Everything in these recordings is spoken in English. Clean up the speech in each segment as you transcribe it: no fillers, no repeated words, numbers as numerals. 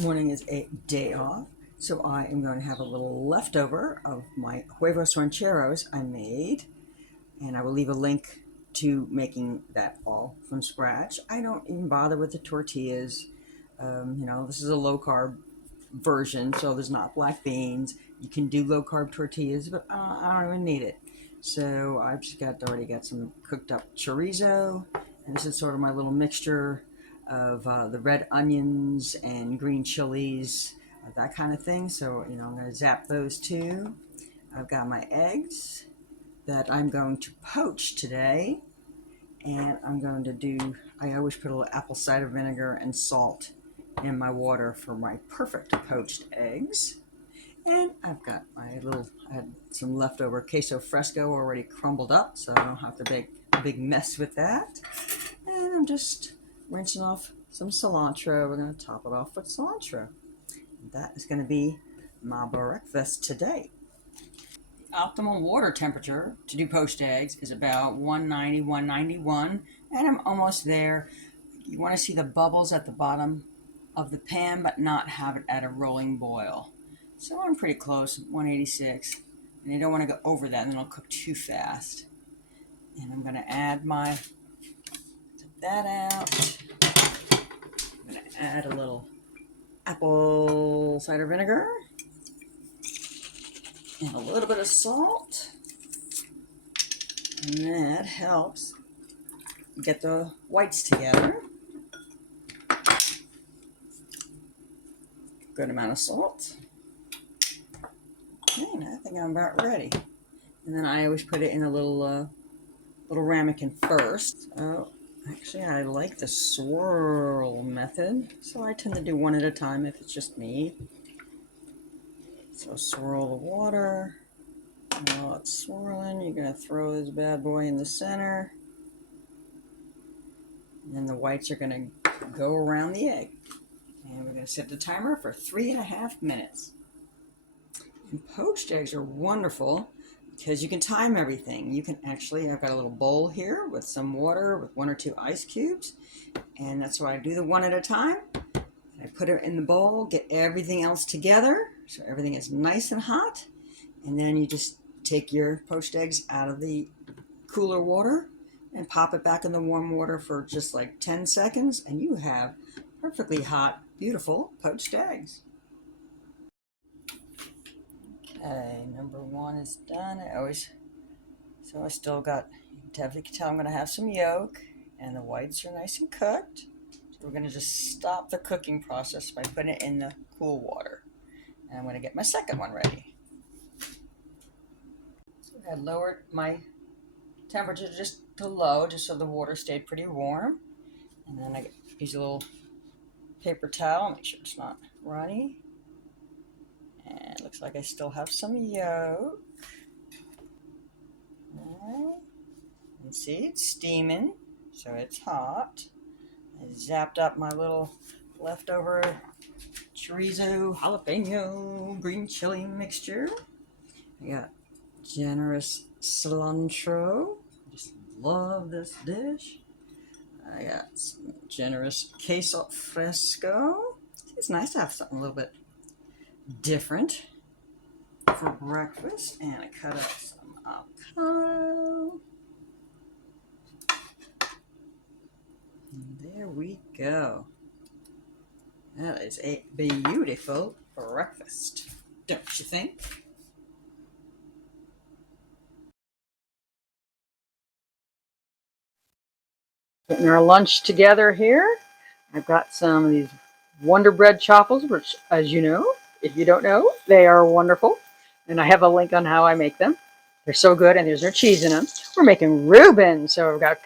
This morning is a day off, so I am going to have a little leftover of my huevos rancheros I made, and I will leave a link to making that all from scratch. I don't even bother with the tortillas. This is a low carb version, so there's not black beans. You can do low carb tortillas, but I don't even need it. So I've just already got some cooked up chorizo, and this is sort of my little mixture of the red onions and green chilies, that kind of thing. So I'm going to zap those too. I've got my eggs that I'm going to poach today, and I'm going to do. I always put a little apple cider vinegar and salt in my water for my perfect poached eggs. And I've got I had some leftover queso fresco already crumbled up, so I don't have to make a big mess with that. And I'm just rinsing off some cilantro. We're going to top it off with cilantro. That is going to be my breakfast today. The optimal water temperature to do poached eggs is about 190, 191, and I'm almost there. You want to see the bubbles at the bottom of the pan, but not have it at a rolling boil. So I'm pretty close, 186, and you don't want to go over that, and then it'll cook too fast. And I'm going to add that out. I'm going to add a little apple cider vinegar and a little bit of salt, and that helps get the whites together. Good amount of salt. Okay, I think I'm about ready. And then I always put it in a little ramekin first. So actually, I like the swirl method, so I tend to do one at a time if it's just me. So swirl the water. And while it's swirling, you're going to throw this bad boy in the center. And then the whites are going to go around the egg. And we're going to set the timer for 3.5 minutes. And poached eggs are wonderful because you can time everything. You can actually, I've got a little bowl here with some water with 1 or 2 ice cubes. And that's why I do the one at a time. I put it in the bowl, get everything else together so everything is nice and hot. And then you just take your poached eggs out of the cooler water and pop it back in the warm water for just like 10 seconds. And you have perfectly hot, beautiful poached eggs. Okay, number 1 is done. I still got, you can tell I'm going to have some yolk, and the whites are nice and cooked. So we're going to just stop the cooking process by putting it in the cool water. And I'm going to get my second one ready. So I lowered my temperature just to low, just so the water stayed pretty warm. And then I use a little paper towel, make sure it's not runny. And it looks like I still have some yolk. And see, it's steaming, so it's hot. I zapped up my little leftover chorizo, jalapeno, green chili mixture. I got generous cilantro. I just love this dish. I got some generous queso fresco. It's nice to have something a little bit different for breakfast. And I cut up some avocado. And there we go. That is a beautiful breakfast, don't you think? Getting our lunch together here. I've got some of these Wonder Bread chaffles, which, as you know, if you don't know, they are wonderful. And I have a link on how I make them. They're so good, and there's no cheese in them. We're making Reubens. So we've got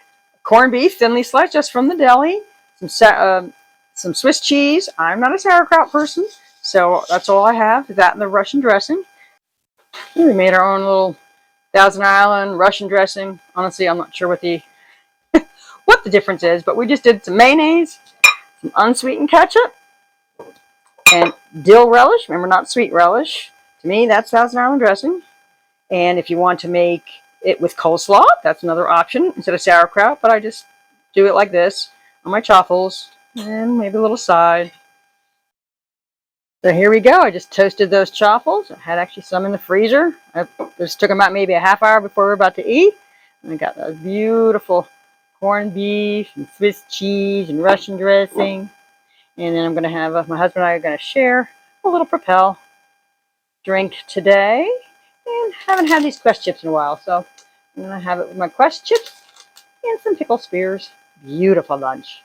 corned beef, thinly sliced, just from the deli. Some Swiss cheese. I'm not a sauerkraut person, so that's all I have. That and the Russian dressing. We made our own little Thousand Island Russian dressing. Honestly, I'm not sure what the difference is, but we just did some mayonnaise, some unsweetened ketchup, and dill relish. Remember, not sweet relish. To me, that's Thousand Island dressing. And if you want to make it with coleslaw, that's another option instead of sauerkraut, but I just do it like this on my chaffles, and maybe a little side. So here we go. I just toasted those chaffles. I had actually some in the freezer. I just took them out maybe a half hour before we were about to eat. And I got a beautiful corned beef and Swiss cheese and Russian dressing. And then I'm going to have, my husband and I are going to share a little Propel drink today. And haven't had these Quest chips in a while, so I'm going to have it with my Quest chips and some pickle spears. Beautiful lunch.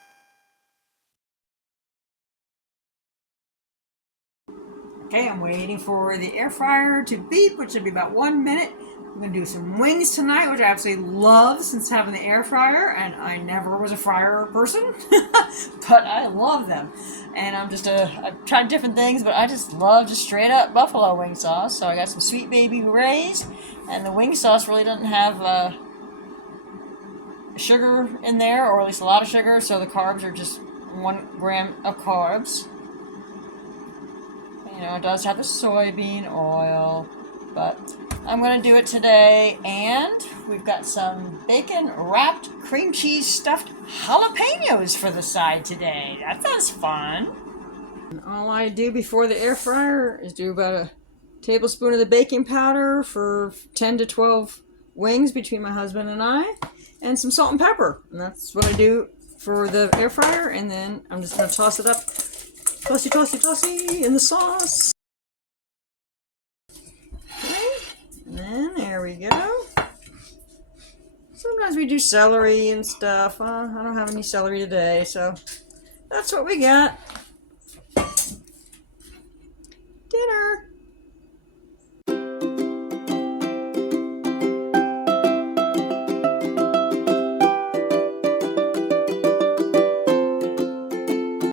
Okay, I'm waiting for the air fryer to beep, which will be about 1 minute. I'm going to do some wings tonight, which I absolutely love since having the air fryer, and I never was a fryer person, but I love them. And I've tried different things, but I just love just straight up buffalo wing sauce. So I got some Sweet Baby Ray's, and the wing sauce really doesn't have sugar in there, or at least a lot of sugar, so the carbs are just 1 gram of carbs. You know, it does have the soybean oil, but I'm going to do it today. And we've got some bacon wrapped cream cheese stuffed jalapenos for the side today. That sounds fun. And all I do before the air fryer is do about a tablespoon of the baking powder for 10 to 12 wings between my husband and I, and some salt and pepper. And that's what I do for the air fryer. And then I'm just going to toss it up. Tossy, tossy, tossy in the sauce. Okay, and then there we go. Sometimes we do celery and stuff. I don't have any celery today, so that's what we got.